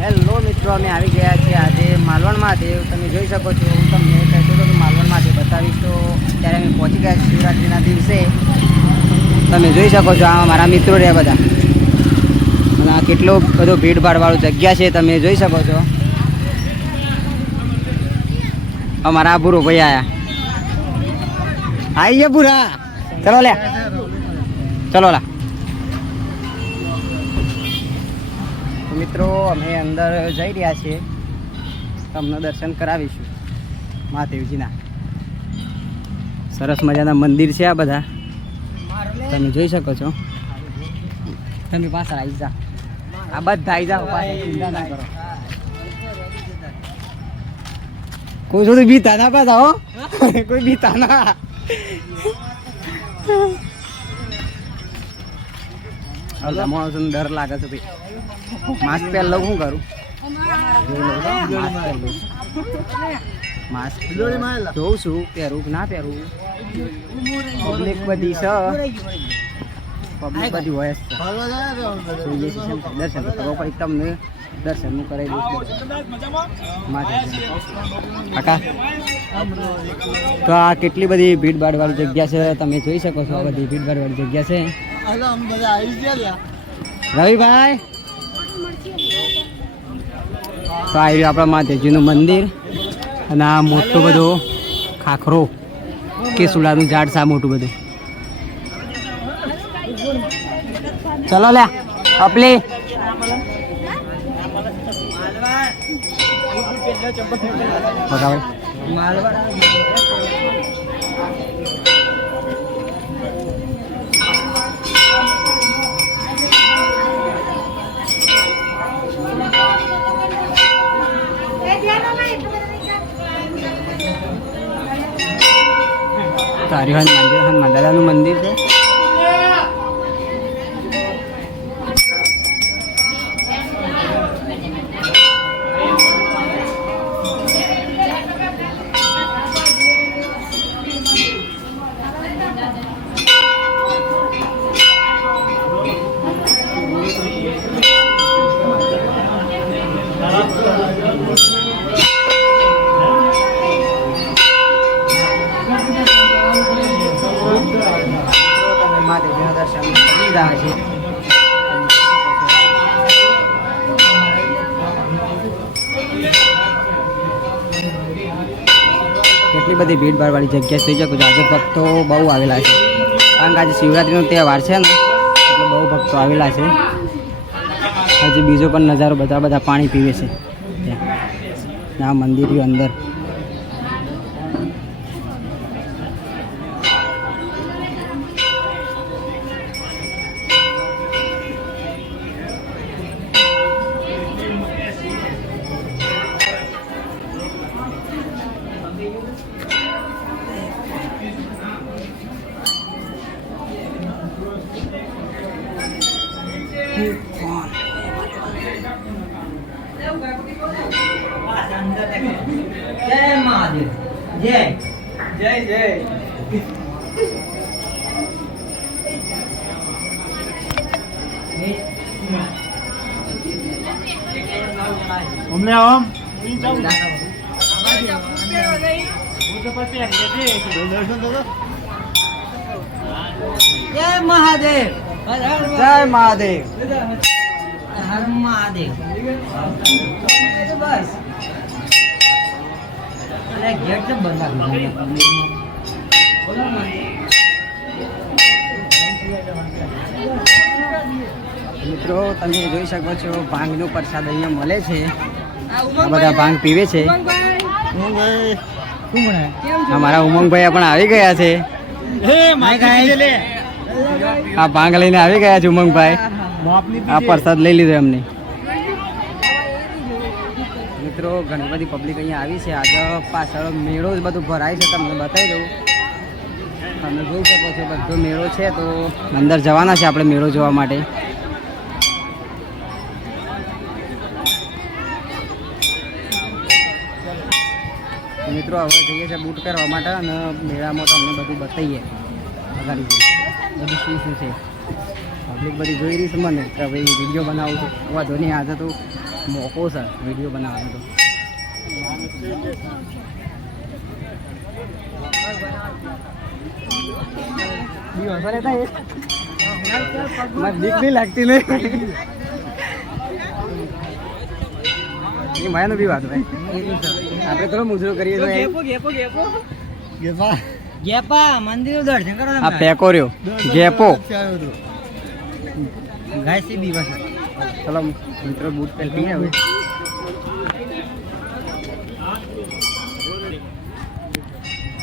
Hello મિત્રો, અમે આવી ગયા છીએ આજે માલવણ મહાદેવ તમે જોઈ શકો છો, હું તમને કહેતો હતો કે માલવણ મહાદેવ બતાવીશ. તો ત્યારે અમે પહોંચી ગયા શિવરાત્રિના દિવસે. તમે જોઈ શકો છો, આ મારા મિત્રો રહ્યા બધા. અને આ કેટલો બધો ભીડભાડવાળું જગ્યા છે, તમે જોઈ શકો છો. અમારા બુરો ભાઈ આયા. આઈ ગયા બુરા ચલો લે ચલો લા મિત્રો, અમે અંદર જઈ રહ્યા છીએ. તમને દર્શન કરાવીશું, મહાદેવજીના. સરસ મજાના મંદિર છે આ બધા. તમે જોઈ શકો છો. તમે પાછળ આવી જા આ બધા આવી જાઓ ચિંતા ના કરો. કોઈ થોડું બીતા ના પાછા હો. કોઈ બીતા ના. હવે માણસો ડર લાગે છે ભાઈ. માસ્ક પહેર લઉં, શું કરું? માસ્ક જોઉં છું, પહેરું કે ના પહેરું. પબ્લિક બધી છે. પબ્લિક બધી હોય છે? દર્શન તો પછી તમને. દર્શન હું કરાવી દઈશ કાકા. તો આ કેટલી બધી ભીડ ભાડ વાળી જગ્યા છે તમે જોઈ શકો છો આ બધી ભીડ ભાડ વાળી જગ્યા છે રવિભાઈ? તો આવી રહ્યું આપણા માતાજીનું મંદિર અને આ મોટું બધું ખાખરો કેસુડાનું ઝાડ છે આ મોટું બધું. ચલો લે અપલી બતાવો. તારી મંદિર હનુમાન દાદાનું મંદિર છે? કેટલી બધી ભીડ વાળી જગ્યા થઈ છે આજે ભક્તો બહુ આવેલા છે. કારણ કે આજે શિવરાત્રિનો તહેવાર છે ને, એટલે બહુ ભક્તો આવેલા છે. હજી બીજો પણ નજારો બધા બધા પાણી પીવે છે. ત્યાં. આ મંદિર અંદર. જય મહાદેવ. જય જય જય અમને આમ જય મહાદેવ જય મહાદેવ હર મહાદેવ. બસ અરે ગેટ તો બંધ મિત્રો તમે જોઈ શકો છો ભાંગનો પ્રસાદ અહીંયા મળે છે. આ બધા ભાંગ પીવે છે. અમારા ઉમંગભાઈ પણ આવી ગયા છે. આ ભાંગ લઈને આવી ગયા છે ઉમંગભાઈ. આ પ્રસાદ લઈ લીધો એમને. મિત્રો, ઘણી બધી પબ્લિક અહીંયા આવી છે. આગળ પાછળ મેળો જ બધું ભરાય છે, તમને બતાવી દઉં. તમે જોઈ શકો છો, બધો મેળો છે, તો અંદર જવાના છે આપણે મેળો જોવા માટે. મિત્રો, હવે જઈએ છીએ બૂટ કરવા માટે અને મેળામાં તમને બધું બતાવીએ. અગાડી બધું શું શું છે? પબ્લિક બધી જોઈ રહી છે મને, કે ભાઈ વીડિયો બનાવું છું. વાંધો નહીં, આજે તો મોકો છે વીડિયો બનાવવાનો તો. મને બીક નહીં લાગતી નહીં એ માયાનો બી વાત ભાઈ. આપણે તો મુજરો કરીએ ગેપો ગેપા મંદિર દર્શન કરો આ પેકો રહ્યો. ગેપો. ગાય સી બી બસ. ચલો. મિત્રો, બૂટ પહેરી હવે.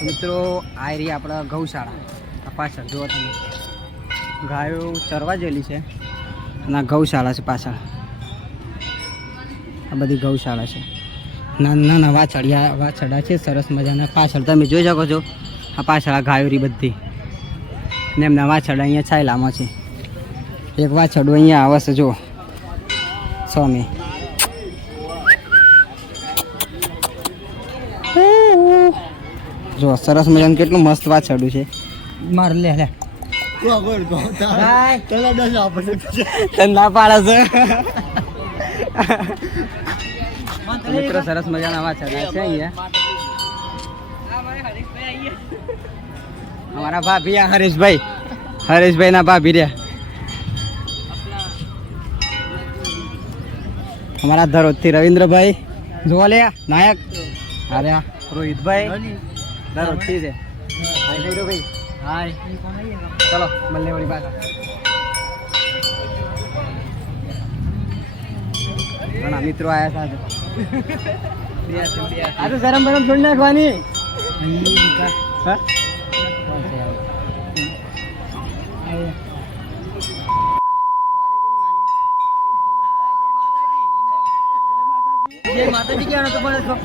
મિત્રો, આ રહી આપણા ગૌશાળા પાછળ, જુઓ તમે. ગાયો ચરવા જેલી છે અને ગૌશાળા છે પાછળ. આ બધી ગૌશાળા છે. નાના નાના વાછડિયા, વાછડા છે, સરસ મજાના. પાછળ તમે જોઈ શકો છો, આ પાછળ આ ગાયોરી બધી. ને એમના વાછડા અહીંયા છાયલામાં છે. એક વાછડું અહીંયા આવે છે જો સ્વામી જો સરસ મજાનું કેટલું મસ્ત વાછરડું છે. માર લે લે. ના પાડે છે. મિત્રો સરસ મજાના વાછરડા છે અહીંયા. અમારા ભાભી હરીશભાઈ હરીશભાઈ. હરેશભાઈ ના ભાભી રહ્યા. અમારા ધરોજથી રવિન્દ્રભાઈ જોવા લે નાયક. અરે રોહિતભાઈ ધરોજથી છે. હાય ચલો મળે વળી પાછા. ઘણા મિત્રો આયા સાથે. આજે શરમ ગરમ છોડી નાખવાની. હા?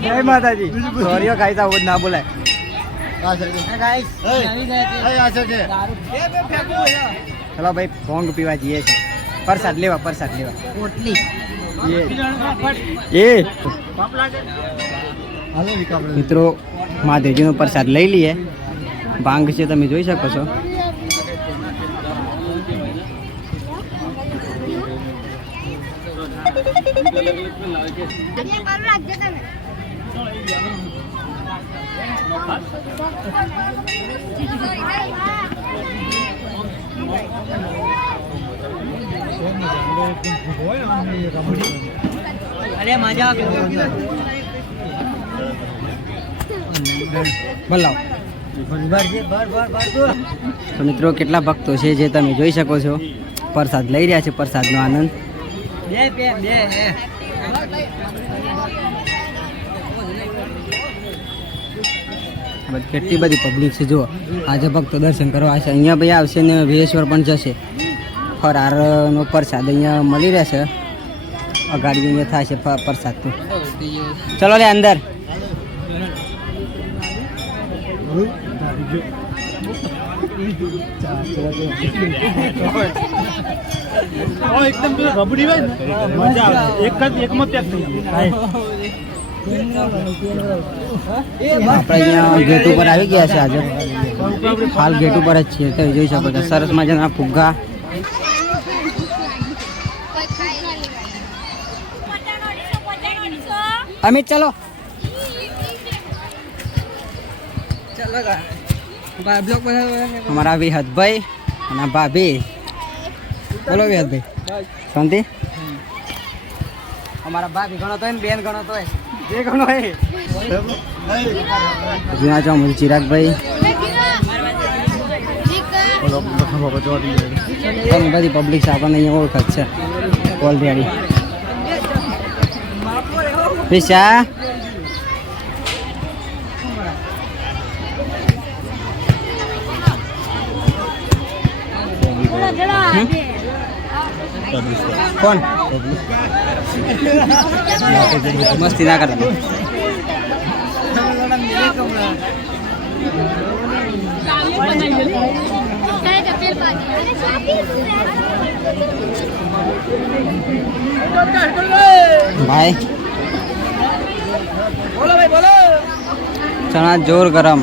જય માતાજી. સોરીઓ ગાઈસ આવું ના બોલાય. ચલો ભાઈ ભોંગ પીવા જઈએ છે. પ્રસાદ લેવા પ્રસાદ લેવા. એ. મિત્રો મહાદેવજીનો પ્રસાદ લઈ લઈએ. ભાંગ છે તમે જોઈ શકો છો. અરે મજા બોલાવો મિત્રો, કેટલા ભક્તો છે જે તમે જોઈ શકો છો? પ્રસાદ લઈ રહ્યા છે, પ્રસાદનો આનંદ. બે બે બે. કેટલી બધી પબ્લિક છે, જુઓ. આજે ભક્તો દર્શન કરવા આવશે. અહીંયા ભાઈ આવશે ને વિરેશ્વર પણ જશે. ફરારનો પ્રસાદ અહીંયા મળી રહેશે. અગાડી અહીંયા છે પ્રસાદ તો. ચલો લે અંદર. એકદમ પેલું રબડી હોય ને મજા આવે. એક જ એકમાં પેક થઈ જાય. આપણે અહીંયા ગેટ ઉપર આવી ગયા છે આજે. હાલ ગેટ ઉપર જ છીએ તમે જોઈ શકો છો સરસ મજાના ફુગ્ગા. અમિત ચલો. અમારા વિહતભાઈ અને ભાભી. બોલો વિહતભાઈ શાંતિ? અમારા ભાભી ગણો તો ને બેન ગણો તો જે ગણો હોય. જૂના ચોમલ ચિરાગભાઈ. ઘણી બધી પબ્લિક આપણને અહીંયા ઓળખ જ છે. ઓલરેડી વિશા કોણ મસ્તી ના કરતા ભાઈ ચણા જોર ગરમ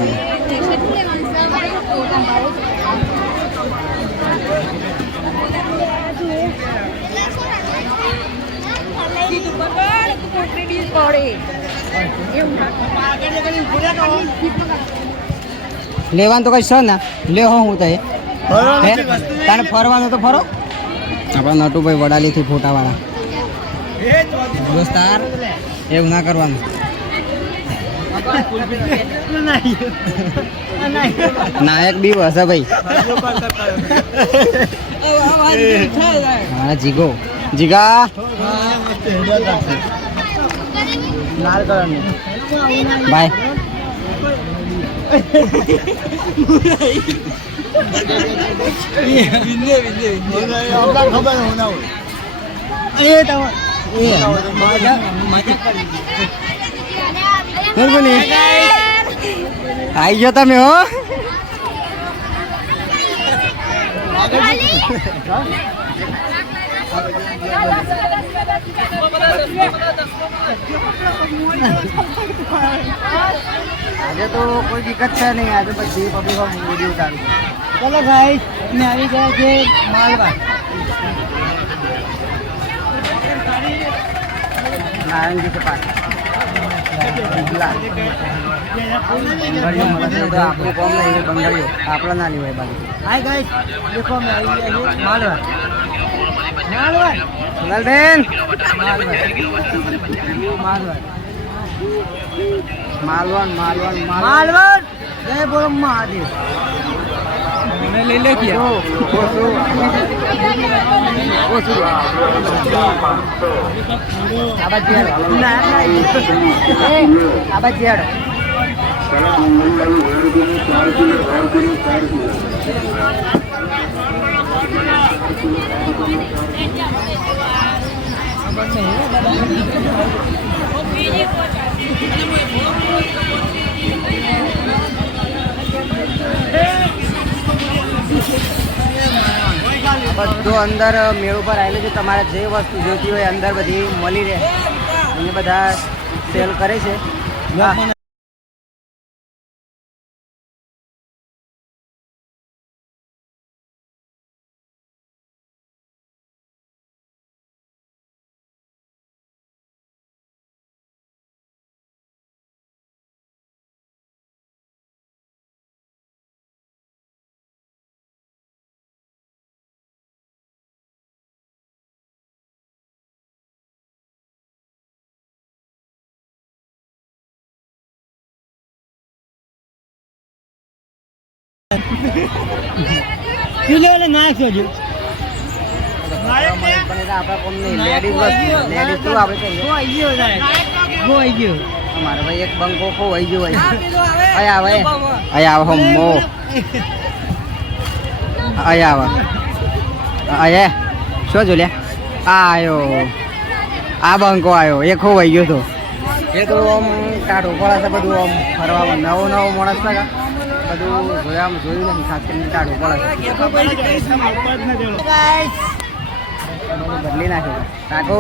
લેવાનું તો કઈ છે ને. લે હો હું તો એ હે? તારે ફરવાનું તો ફરો. આપણા નટુભાઈ વડાલીથી ફોટાવાળા. દોસ્તાર એવું ના કરવાનું. નાયક બી હશે ભાઈ. હા જીગો. જીગા. લાલ કલરનું. ભાઈ આઈ ગયો તમે હો? આજે તો કોઈ દિક્કત છે નહીં. આજે બધી પબ્લિક વીડિયો ઉતારું ચલો ગાઈસ મેં આવી ગયા છે માલવા નારાયણજી કે પાસ આપણું કોમ નહીં બંગાળીઓ. આપણા નાની હોય બાજુ. હાય ગાઈસ દેખો મેં આવી ગયા માલવા. માલવા સોનલબેન માલવા માલવણ માલવણ માલવા જય બોલો મહાદેવ. લઈ લે કે. આ બાજુ હેડો. ના ના એ, આ બાજુ હેડો. આ બધું અંદર મેળ ઉપર આવેલું છે. તમારે જે વસ્તુ જોતી હોય અંદર બધી મળી રહે. એ બધા સેલ કરે છે. સાહેબ ગોઈ ગયો મારે ભાઈ એક બંકો ખોવાઈ ગયો ભાઈ અહીંયા આવે અહીંયા આવે હમો અહીંયા આવે અહીંયા શું જોલ્યા આ આયો આ બંકો આવ્યો એ ખોવાઈ ગયો તો એ તો આમ કાઢો પડે છે બધું આમ ફરવામાં નવો નવો માણસ છે કે બધું જોયા જોયું નથી ખાસ કરીને ટાઢો પડે બદલી નાખ્યો કાકો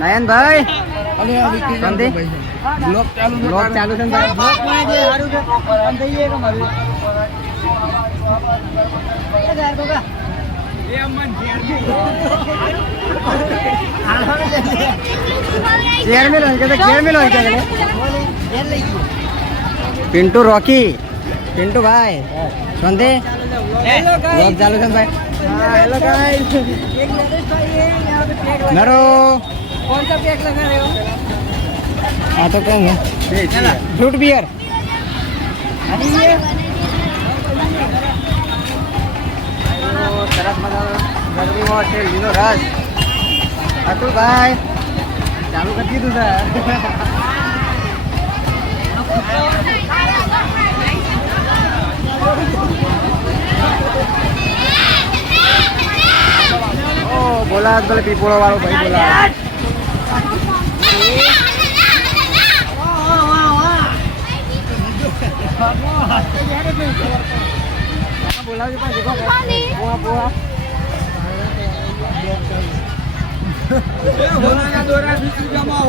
નયનભાઈ. બ્લોક ચાલુ છે ચેર મેલો ચેર મેલો પિન્ટુ રોકી. પિન્ટુ ભાઈ શાંતિ બ્લોગ ચાલુ છે ભાઈ? હેલો ગાઈસ એક નરેશ ભાઈ નરો. કોણ સા પેક લગા રહે હો આ તો કોણ હે ફ્રૂટ બિયર. આની લે સરસ મજાનો છે લીલો રસ અતુલ ભાઈ ચાલુ કરી દીધું સર બોલા ભલે પીપોળો વાળો ભાઈ બોલા. બોલાવજો પણ દેખો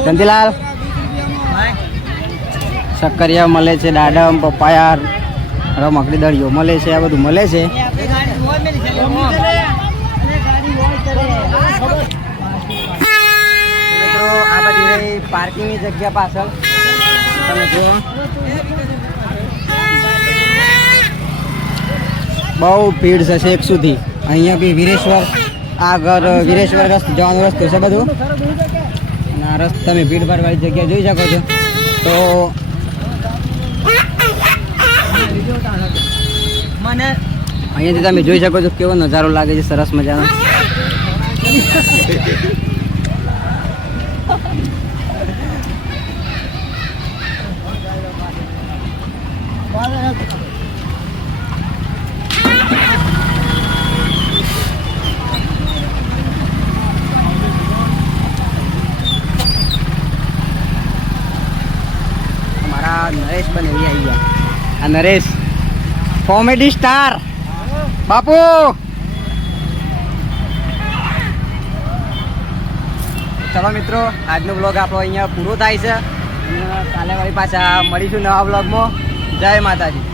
ચંદીલાલ શક્કરિયા મળે છે, દાડમ પપાયા રમકડી દળીઓ મળે છે, આ બધું મળે છે. આ બધી પાર્કિંગની જગ્યા પાછળ. તમે જુઓ. બહુ ભીડ છે એક સુધી. અહીંયા બી વીરેશ્વર, આગળ વીરેશ્વર રસ્તો, જવાનો રસ્તો છે બધું. ના, રસ્તો તમે ભીડભાડવાળી જગ્યા જોઈ શકો છો. તો અહીંયાથી તમે જોઈ શકો છો કેવો નજારો લાગે છે, સરસ મજાનો. મારા નરેશ એવી આવી ગયા. આ નરેશ. Comedy star. બાપુ! ચલો મિત્રો, આજનો બ્લોગ આપણો અહીંયા પૂરો થાય છે. કાલે વળી પાછા મળીશું નવા બ્લોગમાં જય માતાજી.